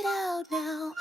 it out now.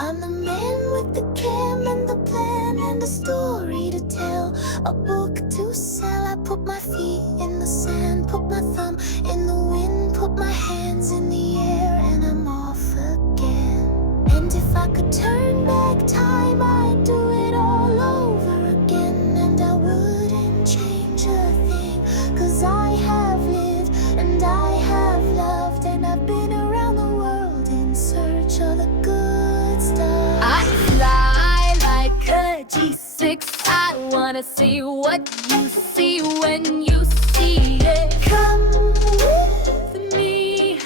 I'm the man with the cam and the plan and a story to tell, a book to sell. I put my feet in the sand, put my thumb in the wind, put my hands in the air, and I'm off again. And if I could turn back time, I'd do it all over again. And I wouldn't change a thing, 'cause I have lived and I have loved, and I've been around the world in search of the good stuff. I fly like a G6. I wanna see what you see when you see it. Come with Me,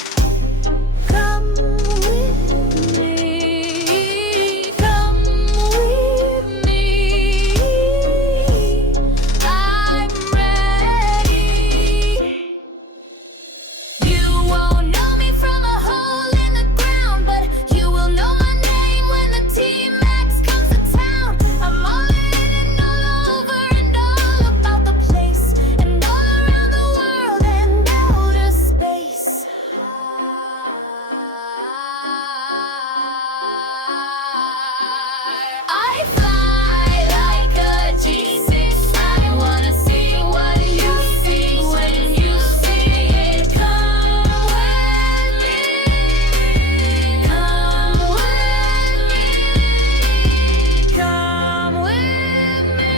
come with me, come with me. I'm ready. You won't know me from a hole in the ground, but you will know my name when the TMax comes to town. I'm all in and all over and all about the place, and all around the world and outer space. I fly like a G6. I wanna see what you see when you see it. Come with me, come with me, come with me.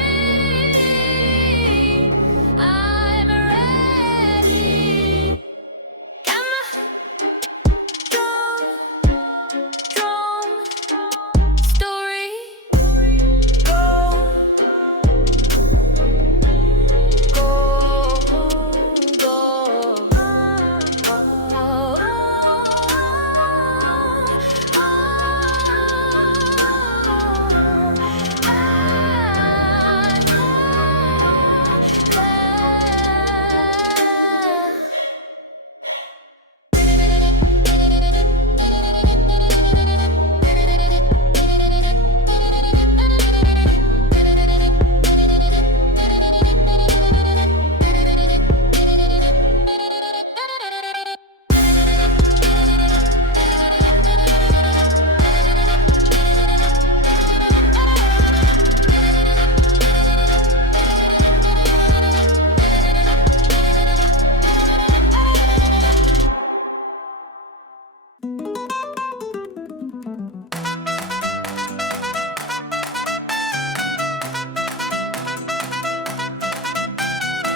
I'm ready. Camera, drone, story, go, go, go.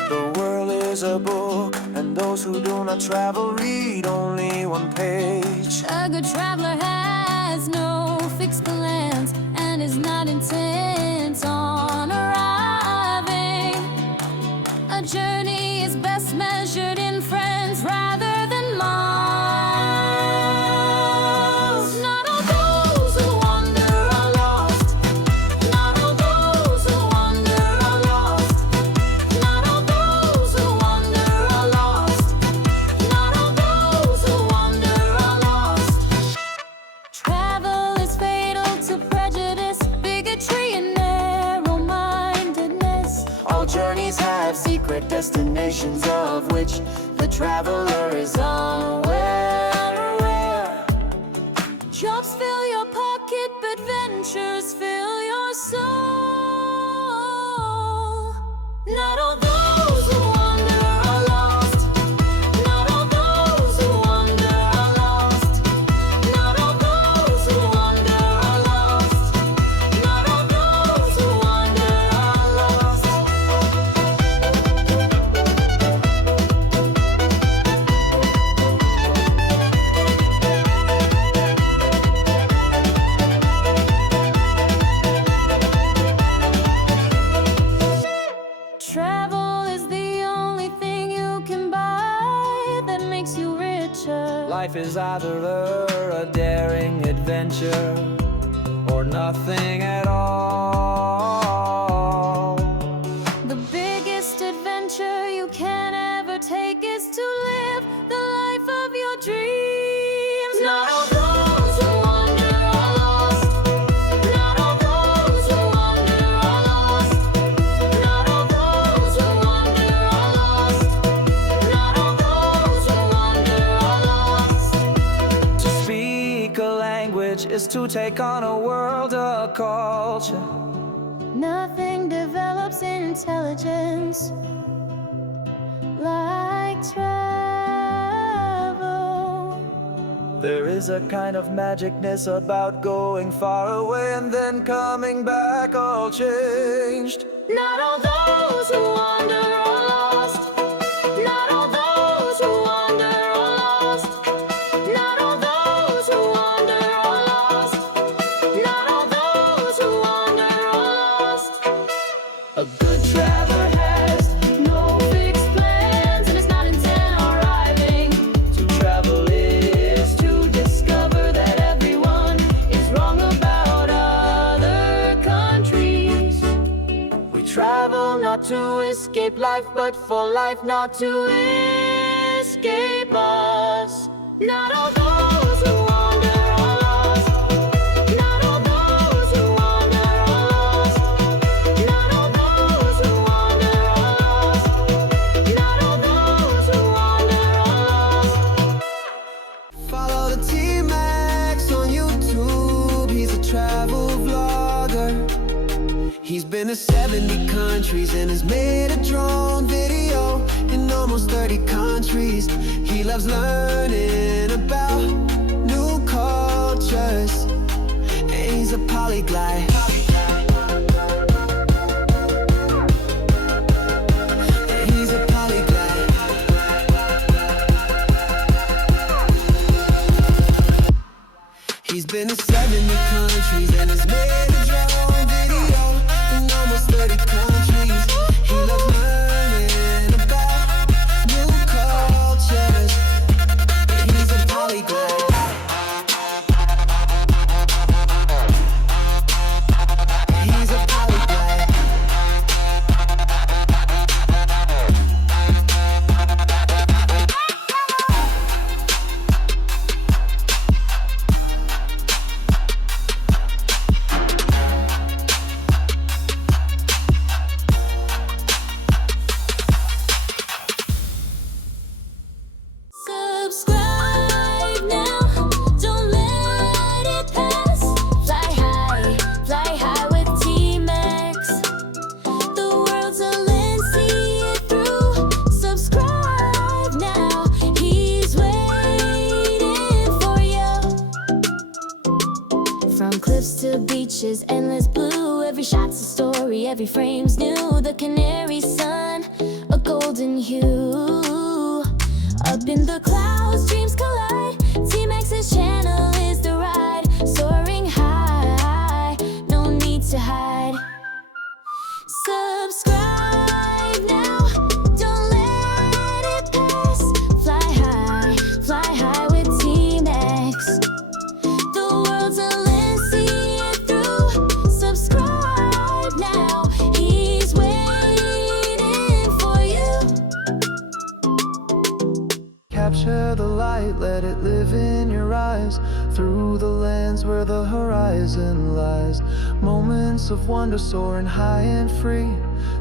The world is a book, and those who do not travel read only one page. A good traveler has no fixed plans and is not intent on arriving. A journey is best measured in friends rather than miles. Not all those who wander are lost. Not all those who wander are lost. Not all those who wander are lost. Not all those who wander are lost. Travel is fatal to prejudice, bigotry, and narrow-mindedness. All journeys have secret destinations of which the traveler is unaware. Jobs fill your pocket, but ventures fill your soul. Not all those who wander are lost. Not all those who wander are lost. Not all those who wander are lost. Not all those who wander are lost. Travel is the only thing you can buy that makes you richer. Life is either a daring adventure or nothing at all. The biggest adventure you can ever take is to live the life of your dreams. Not all those who wander are lost. Not all those who wander are lost. Not all those who wander are lost. Not all those who wander are lost. To speak a language much is to take on a world of culture. Nothing develops intelligence like travel. There is a kind of magicness about going far away and then coming back all changed. Not all those who wander are lost. Not all those who wander are lost. Not all those who wander are lost. Not all those who wander are lost. A good traveler has No fixed plans and is not intent on arriving. to travel is to discover that everyone Is wrong about other countries. we travel not to escape life, but for life not to escape us. Not all those who wander are lost. Not all those who wander are lost. Not all those who wander are lost. Not all those who wander are lost. Follow the TMax on YouTube. He's a travel vlogger. He's been to 70 countries and has made a drone video in almost 30 countries. He loves learning about new cultures, and he's a polyglot. He's a polyglot. He's been to 70 countries and has made a drone video in almost 30 countries. He loves learning about new cultures. He's a polyglot. He's a polyglot. Subscribe now, don't let it pass. Fly high with TMax. The world's a lens, see it through. Subscribe now, he's waiting for you. From cliffs to beaches, endless blue. Every shot's a story, every frame's new. The canary sun, a golden hue. Up in the clouds, dreams collide. T-Max's channel is the ride. Soaring high, no need to hide. Subscribe now, don't let it pass. Fly high with T-Max. The world's a lens, see it through. Subscribe now, he's waiting for you. Capture the light, let it live in your eyes. Through the lens where the horizon lies. Moments of wonder soaring high and free.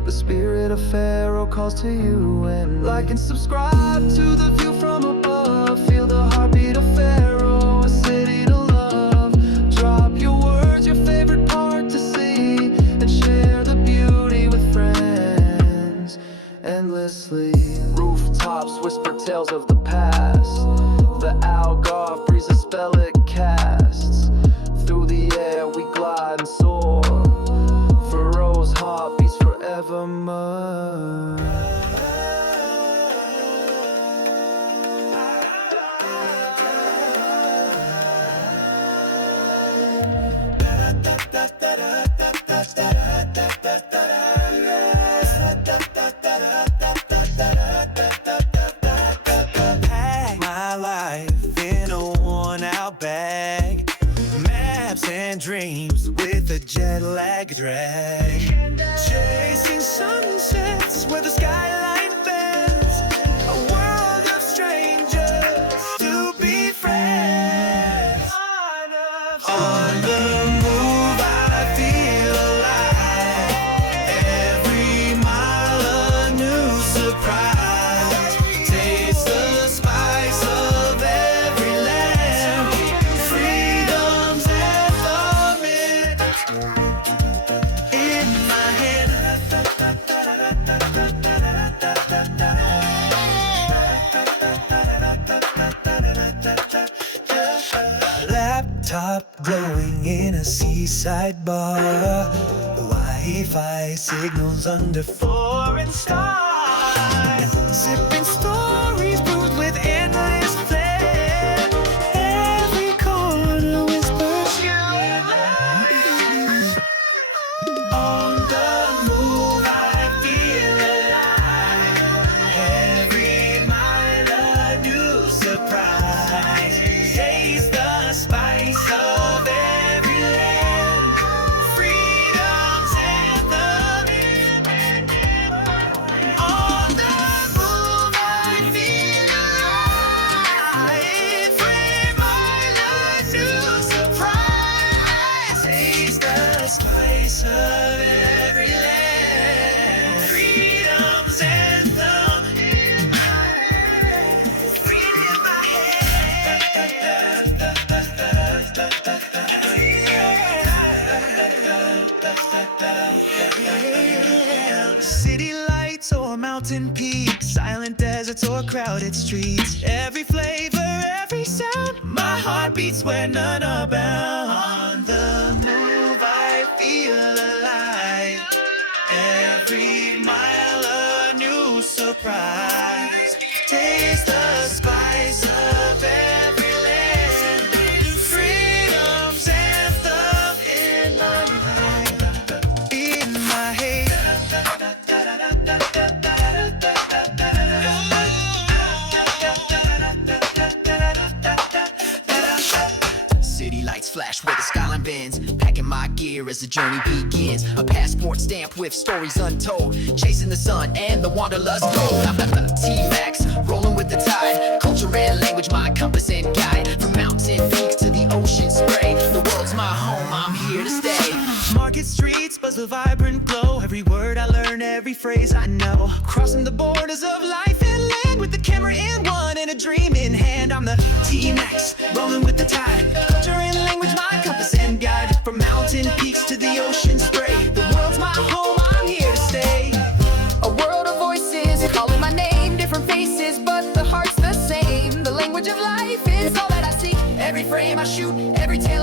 The spirit of Pharaoh calls to you. And like and subscribe to the view from above. Feel the heartbeat of Pharaoh, a city to love. Drop your words, your favorite part to see, and share the beauty with friends endlessly. Rooftops whisper tales of the past. The Algarve breeze a spell it casts. Through the air we glide and soar. Pharaoh's heart beats forevermore. Pack my life in a worn-out bag. Maps and dreams with a jet lag drag. Chasing sunsets where the skyline bends. A world of strangers to be friends. On the move, I feel alive. Every mile a new surprise. Taste the spice of every land. Freedom's Laptop glowing in a seaside bar. Wi-Fi signals under foreign stars. Sipping stories brewed with endless flair. Every corner whispers you. On the move, I feel alive. Every mile a new surprise. Taste the spice of every land. Freedom's anthem. On the move, I feel alive. Every mile a new surprise. Taste the spice of every land. Freedom's anthem in my head. Breathe in my head. City lights or mountain peaks, silent deserts or crowded streets. Every flavor, every sound, my heart beats where none are bound. On the move, I feel alive. Every mile a new surprise. Taste the spice of every land. Freedom's anthem in my mind. In my head. City lights flash where the skyline bends. Packing my gear as the journey begins. A passport stamp with stories untold. Chasing the sun and the wanderlust gold. TMax, rolling with the tide. Culture and language, my compass and guide. From mountain peaks to the ocean spray. The world's my home, I'm here to stay. Market streets buzz with vibrant glow. Every word I learn, every phrase I know. Crossing the borders of life and land. With the camera in one and a dream in hand. I'm the TMax, rolling with the tide. Culture and language, my compass and guide. From mountain peaks to the ocean spray. The world's my home, I'm here to stay. A world of voices calling my name, different faces, but the heart's the same. The language of life is all that I seek. Every frame I shoot, every tale